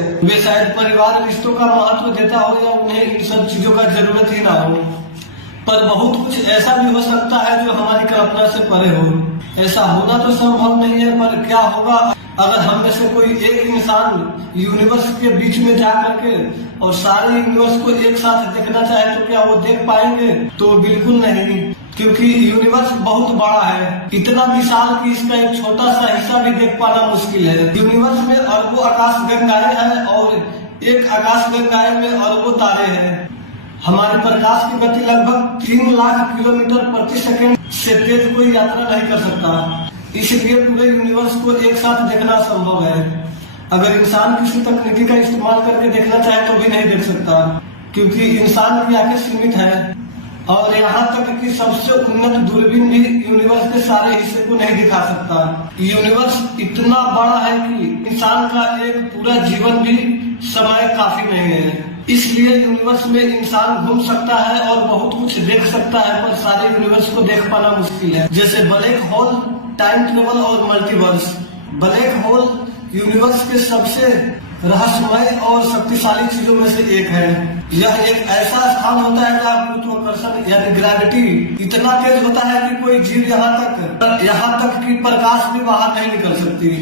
है। वे शायद परिवार रिश्तों का महत्व देता हो या उन्हें इन सब चीजों का जरूरत ही ना हो, पर बहुत कुछ ऐसा भी हो सकता है जो हमारी कल्पना से परे हो। ऐसा होना तो संभव नहीं है, पर क्या होगा अगर हम में से कोई एक इंसान यूनिवर्स के बीच में जा करके और सारे यूनिवर्स को एक साथ देखना चाहे तो क्या वो देख पाएंगे? तो बिल्कुल नहीं, क्योंकि यूनिवर्स बहुत बड़ा है, इतना विशाल कि इसका एक छोटा सा हिस्सा भी देख पाना मुश्किल है। यूनिवर्स में अरबों आकाश गंगाएं हैं और एक आकाश गंगाएं में अरबों तारे हैं। हमारे प्रकाश की गति लगभग 3 लाख किलोमीटर प्रति सेकंड से तेज कोई यात्रा नहीं कर सकता, इसलिए पूरे यूनिवर्स को एक साथ देखना संभव है। अगर इंसान किसी तकनीकी का इस्तेमाल करके देखना चाहे तो भी नहीं देख सकता, क्योंकि इंसान की आंखें सीमित है और यहाँ तक कि सबसे उन्नत दूरबीन भी यूनिवर्स के सारे हिस्से को नहीं दिखा सकता। यूनिवर्स इतना बड़ा है कि इंसान का एक पूरा जीवन भी समय काफी नहीं है, इसलिए यूनिवर्स में इंसान घूम सकता है और बहुत कुछ देख सकता है, पर सारे यूनिवर्स को देख पाना मुश्किल है। जैसे ब्लैक होल, टाइम ट्रेवल और मल्टीवर्स। ब्लैक होल यूनिवर्स के सबसे रहस्यमय और शक्तिशाली चीजों में से एक है। यह एक ऐसा स्थान होता है जहाँ गुरुत्वाकर्षण यानी ग्रेविटी इतना तेज होता है कि कोई जीव यहाँ तक कि प्रकाश भी बाहर नहीं निकल सकती।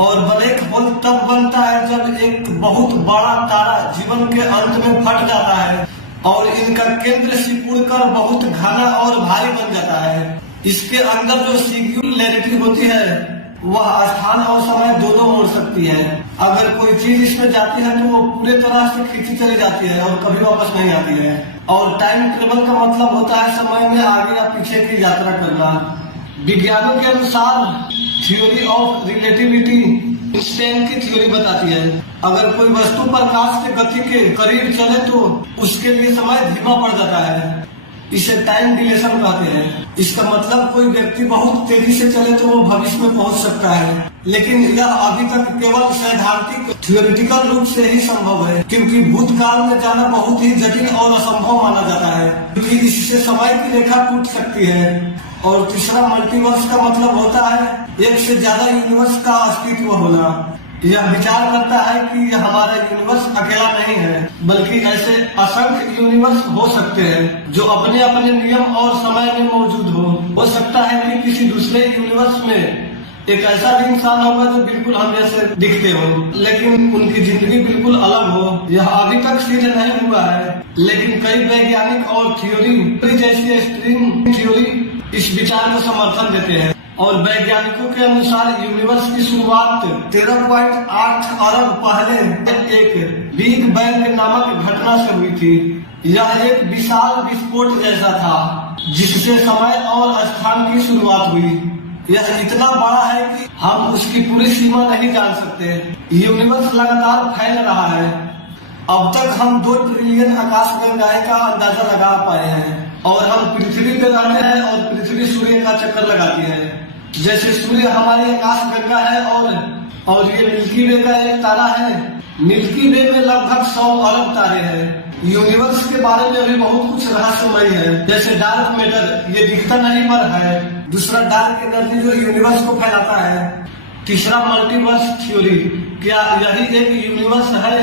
और ब्लैक होल तब बनता है जब एक बहुत बड़ा तारा जीवन के अंत में फट जाता है और इनका केंद्र सिकुड़कर बहुत घना और भारी बन जाता है। इसके अंदर जो सिंगुलैरिटी होती है वह स्थान और समय दोनों मोड़ सकती है। अगर कोई चीज इसमें जाती है तो वो पूरे तरह से खींची चली जाती है और कभी वापस नहीं आती है। और टाइम ट्रेवल का मतलब होता है समय में आगे या पीछे की यात्रा करना। विज्ञानों के अनुसार थ्योरी ऑफ रिलेटिविटी आइंस्टाइन की थ्योरी बताती है अगर कोई वस्तु प्रकाश के गति के करीब चले तो उसके लिए समय धीमा पड़ जाता है, इसे टाइम डिलेशन कहते हैं। इसका मतलब कोई व्यक्ति बहुत तेजी से चले तो वो भविष्य में पहुंच सकता है, लेकिन यह अभी तक केवल सैद्धांतिक थ्योरेटिकल रूप से ही संभव है, क्योंकि भूतकाल में जाना बहुत ही जटिल और असंभव माना जाता है, क्योंकि इससे समय की रेखा टूट सकती है। और तीसरा मल्टीवर्स का मतलब होता है एक से ज्यादा यूनिवर्स का अस्तित्व होना। यह विचार करता है कि हमारा यूनिवर्स अकेला नहीं है, बल्कि ऐसे असंख्य यूनिवर्स हो सकते हैं जो अपने अपने नियम और समय में मौजूद हो सकता है कि किसी दूसरे यूनिवर्स में एक ऐसा भी इंसान होगा जो बिल्कुल हम जैसे दिखते हो, लेकिन उनकी जिंदगी बिल्कुल अलग हो। यह अभी तक सिद्ध नहीं हुआ है, लेकिन कई वैज्ञानिक और थ्योरी जैसे स्ट्रिंग थ्योरी इस विचार को समर्थन देते हैं। और वैज्ञानिकों के अनुसार यूनिवर्स की शुरुआत 13.8 अरब पहले एक बिग बैंग नामक घटना से हुई थी। यह एक विशाल विस्फोट जैसा था जिससे समय और स्थान की शुरुआत हुई। यह इतना बड़ा है कि हम उसकी पूरी सीमा नहीं जान सकते। यूनिवर्स लगातार फैल रहा है। अब तक हम 2 ट्रिलियन आकाश गंगाएं का अंदाजा लगा पाए हैं और हम पृथ्वी पे रहते हैं और पृथ्वी सूर्य का चक्कर लगाती है। जैसे सूर्य हमारी आकाश गंगा है और ये मिल्की वे का एक तारा है। मिल्की वे में लगभग 100 अरब तारे हैं। यूनिवर्स के बारे में भी बहुत कुछ रहस्यमय है, जैसे डार्क मैटर, ये दिखता नहीं पर है। दूसरा डार्क एनर्जी जो यूनिवर्स को फैलाता है। तीसरा मल्टीवर्स थ्योरी, क्या यही एक यूनिवर्स है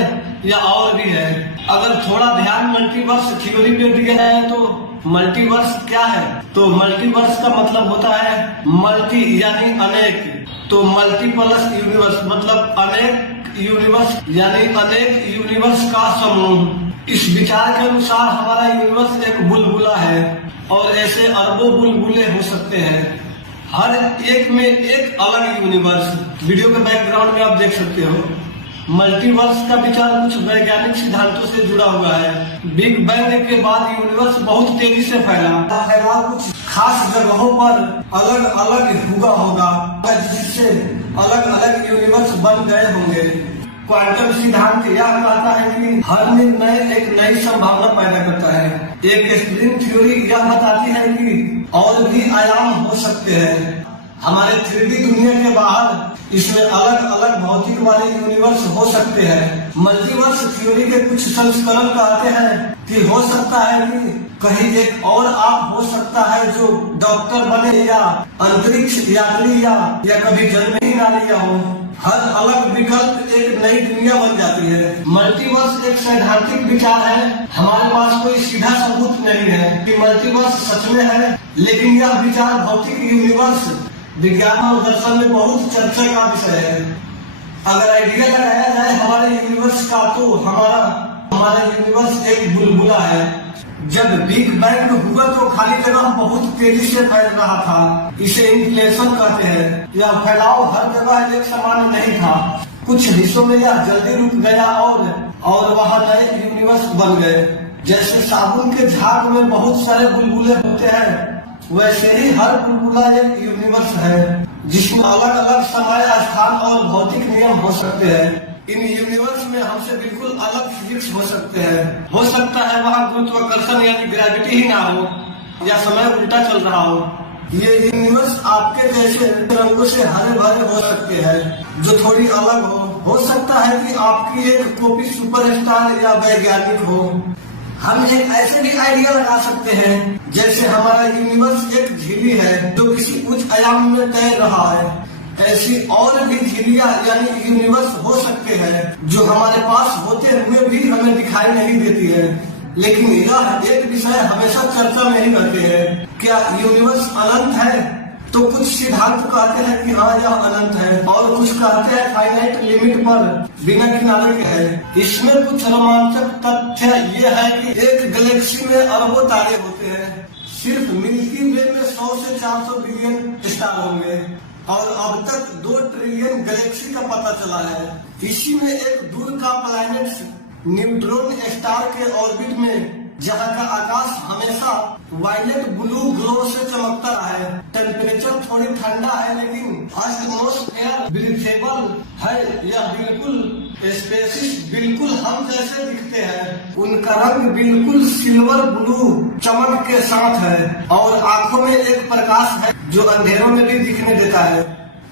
या और भी है? अगर थोड़ा ध्यान मल्टीवर्स थ्योरी पे दिया है तो मल्टीवर्स क्या है? तो मल्टीवर्स का मतलब होता है मल्टी यानी अनेक, तो मल्टी प्लस यूनिवर्स मतलब अनेक यूनिवर्स यानी अनेक यूनिवर्स का समूह। इस विचार के अनुसार हमारा यूनिवर्स एक बुलबुला है और ऐसे अरबों बुलबुले हो सकते हैं, हर एक में एक अलग यूनिवर्स। वीडियो के बैकग्राउंड में आप देख सकते हो। मल्टीवर्स का विचार कुछ वैज्ञानिक सिद्धांतों से जुड़ा हुआ है। बिग बैंग के बाद यूनिवर्स बहुत तेजी से फैला है, कुछ खास जगहों पर अलग अलग हुआ होगा जिससे अलग अलग यूनिवर्स बन गए होंगे। क्वांटम सिद्धांत यह कहता है कि हर निर्णय एक नई संभावना पैदा करता है। एक स्ट्रिंग थ्योरी यह बताती है कि और भी आयाम हो सकते हैं हमारे 3D दुनिया के बाहर, इसमें अलग अलग भौतिक वाले यूनिवर्स हो सकते हैं। मल्टीवर्स थ्योरी के कुछ संस्करण कहते हैं कि हो सकता है कि कहीं एक और आप हो सकता है जो डॉक्टर बने या अंतरिक्ष यात्री या कभी जन्म ही ना लिया हो। हर अलग विकल्प एक नई दुनिया बन जाती है। मल्टीवर्स एक सैद्धांतिक विचार है। हमारे पास कोई सीधा सबूत नहीं है कि मल्टीवर्स सच में है, लेकिन यह विचार भौतिक यूनिवर्स, विज्ञान और दर्शन में बहुत चर्चा का विषय है। अगर आइडिया लगाया जाए हमारे यूनिवर्स का, तो हमारा यूनिवर्स एक बुलबुला है। जब बिग बैंग हुआ तो खाली जगह बहुत तेजी से फैल रहा था। इसे इन्फ्लेशन कहते हैं। यह फैलाव हर जगह एक समान नहीं था। कुछ हिस्सों में यह जल्दी रुक गया और वहाँ नए यूनिवर्स बन गए। जैसे साबुन के झाग में बहुत सारे बुलबुले होते हैं, वैसे ही हर बुलबुला एक यूनिवर्स है जिसमें अलग अलग समय, स्थान और भौतिक नियम हो सकते हैं। इन यूनिवर्स में हमसे बिल्कुल अलग फिजिक्स हो सकते हैं। हो सकता है वहाँ गुरुत्वाकर्षण यानी ग्रेविटी ही ना हो, या समय उल्टा चल रहा हो। ये यूनिवर्स आपके जैसे रंगों से हरे भरे हो सकते हैं, जो थोड़ी अलग हो सकता है कि आपकी एक कॉपी सुपरस्टार या वैज्ञानिक हो। हम एक ऐसे भी आइडिया लगा सकते हैं जैसे हमारा यूनिवर्स एक झिल्ली है जो किसी उच्च आयाम में तैर रहा है। ऐसी और भी झिल्लियां यानी यूनिवर्स हो सकते हैं जो हमारे पास होते हुए भी हमें दिखाई नहीं देती है। लेकिन यह एक विषय हमेशा चर्चा में ही रहते हैं। क्या यूनिवर्स अनंत है? तो कुछ सिद्धांत कहते हैं कि हाँ यह अनंत है, और कुछ कहते हैं फाइनाइट लिमिट पर बिना किनारे के है। इसमें कुछ रोमांचक तथ्य ये है कि एक गैलेक्सी में अरबों तारे होते हैं। सिर्फ मिल्की वे में 100 से 400 बिलियन स्टार होंगे, और अब तक 2 ट्रिलियन गैलेक्सी का पता चला है। इसी में एक दूर का प्लैनेट न्यूट्रॉन स्टार के ऑर्बिट में, जहाँ का आकाश हमेशा वायलेट ब्लू ग्लो से चमकता है। टेम्परेचर थोड़ी ठंडा है, लेकिन एटमॉस्फेयर ब्रीथेबल है। यह बिल्कुल स्पेसिस बिल्कुल हम जैसे दिखते हैं। उनका रंग बिल्कुल सिल्वर ब्लू चमक के साथ है, और आंखों में एक प्रकाश है जो अंधेरों में भी दिखने देता है।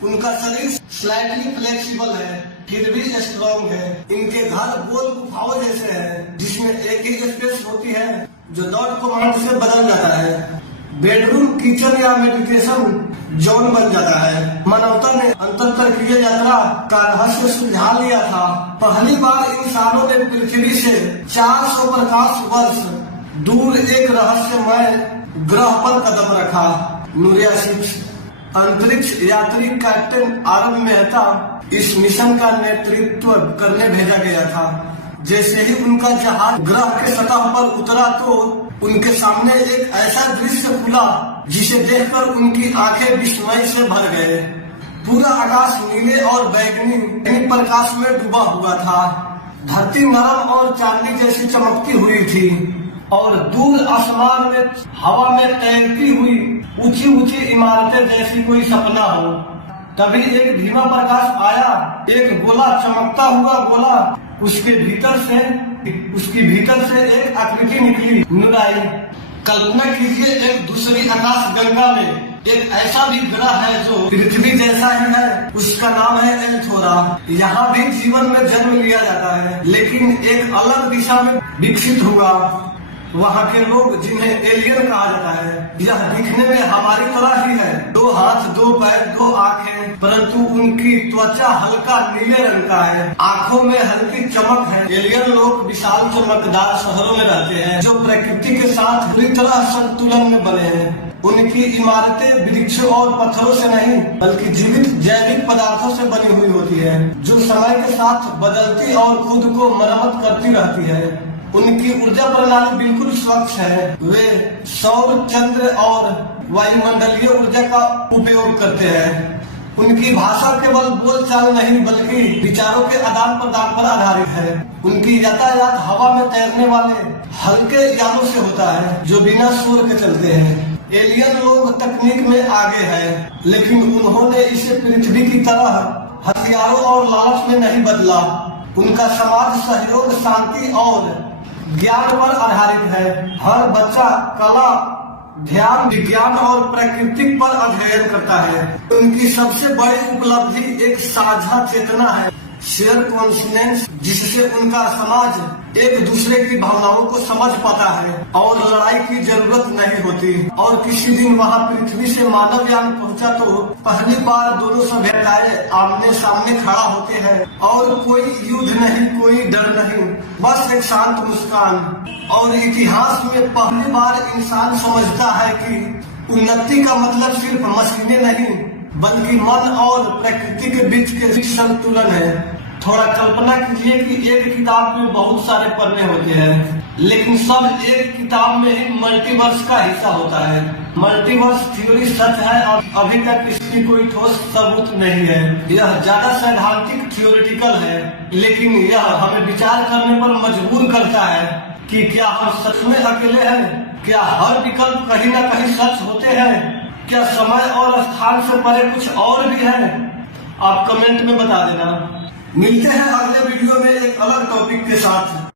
उनका शरीर स्लाइटली फ्लेक्सिबल है, फिर भी स्ट्रॉन्ग है। इनके घर गोल गुफाओं जैसे हैं, जिसमें एक ही स्पेस होती है जो डॉट कमांड से बदल जाता है। बेडरूम, किचन या मेडिटेशन जोन बन जाता है। मानवता ने अंतरतर्कीय यात्रा का रहस्य सुलझा लिया था। पहली बार इंसानों ने पृथ्वी से 400 प्रकाश वर्ष दूर एक रहस्यमय ग्रह पर कदम रखा। नूरिया 6 अंतरिक्ष यात्री कैप्टन आरव मेहता इस मिशन का नेतृत्व करने भेजा गया था। जैसे ही उनका जहाज ग्रह के सतह पर उतरा तो उनके सामने एक ऐसा दृश्य खुला जिसे देखकर उनकी आंखें विस्मय से भर गए। पूरा आकाश नीले और बैगनी प्रकाश में डूबा हुआ था। धरती नरम और चांदी जैसी चमकती हुई थी, और दूर आसमान में हवा में तैरती हुई ऊंची ऊंची इमारतें जैसी कोई सपना हो। तभी एक धीमा प्रकाश आया, एक गोला, चमकता हुआ गोला। उसके भीतर से एक आकृति निकली, नुराई। कल्पना कीजिए एक दूसरी आकाश गंगा में एक ऐसा भी ग्रह है जो पृथ्वी जैसा ही है। उसका नाम है एल्थोरा। यहाँ भी जीवन में जन्म लिया जाता है, लेकिन एक अलग दिशा में विकसित हुआ। वहाँ के लोग जिन्हें एलियन कहा जाता है, यह दिखने में हमारी तरह ही है। 2 हाथ, 2 पैर, 2 आँखें, परंतु उनकी त्वचा हल्का नीले रंग का है। आँखों में हल्की चमक है। एलियन लोग विशाल चमकदार शहरों में रहते हैं जो प्रकृति के साथ पूरी तरह संतुलन में बने हैं। उनकी इमारतें वृक्षों और पत्थरों से नहीं, बल्कि जीवित जैविक पदार्थों से बनी हुई होती है, जो समय के साथ बदलती और खुद को मरम्मत करती रहती है। उनकी ऊर्जा प्रणाली बिल्कुल स्वच्छ है। वे सौर, चंद्र और वायुमंडलीय ऊर्जा का उपयोग करते हैं। उनकी भाषा केवल बोलचाल नहीं, बल्कि विचारों के आदान प्रदान पर आधारित है। उनकी यातायात हवा में तैरने वाले हल्के यानों से होता है, जो बिना शोर के चलते हैं। एलियन लोग तकनीक में आगे हैं, लेकिन उन्होंने इसे पृथ्वी की तरह हथियारों और लालच में नहीं बदला। उनका समाज सहयोग, शांति और ज्ञान पर आधारित है। हर बच्चा कला, ध्यान, विज्ञान और प्रकृति पर अध्ययन करता है। उनकी सबसे बड़ी उपलब्धि एक साझा चेतना है। शेयर कॉन्फिडेंस, जिससे उनका समाज एक दूसरे की भावनाओं को समझ पाता है और लड़ाई की जरूरत नहीं होती। और किसी दिन वहाँ पृथ्वी से मानव यान पहुँचा तो पहली बार दोनों सभ्यताएं आमने सामने खड़ा होते हैं और कोई युद्ध नहीं, कोई डर नहीं, बस एक शांत मुस्कान। और इतिहास में पहली बार इंसान समझता है कि उन्नति का मतलब सिर्फ मशीनें नहीं, बल्कि मन और प्रकृति के बीच के संतुलन है। थोड़ा कल्पना कीजिए कि एक किताब में बहुत सारे पन्ने होते हैं, लेकिन सब एक किताब में ही मल्टीवर्स का हिस्सा होता है। मल्टीवर्स थ्योरी सच है और अभी तक इसकी कोई ठोस सबूत नहीं है। यह ज्यादा सैद्धांतिक थ्योरेटिकल है, लेकिन यह हमें विचार करने पर मजबूर करता है कि क्या हम सच में अकेले हैं? क्या हर विकल्प कहीं न कहीं सच होते हैं? क्या समय और स्थान से परे कुछ और भी है? आप कमेंट में बता देना। मिलते हैं अगले वीडियो में एक अलग टॉपिक के साथ।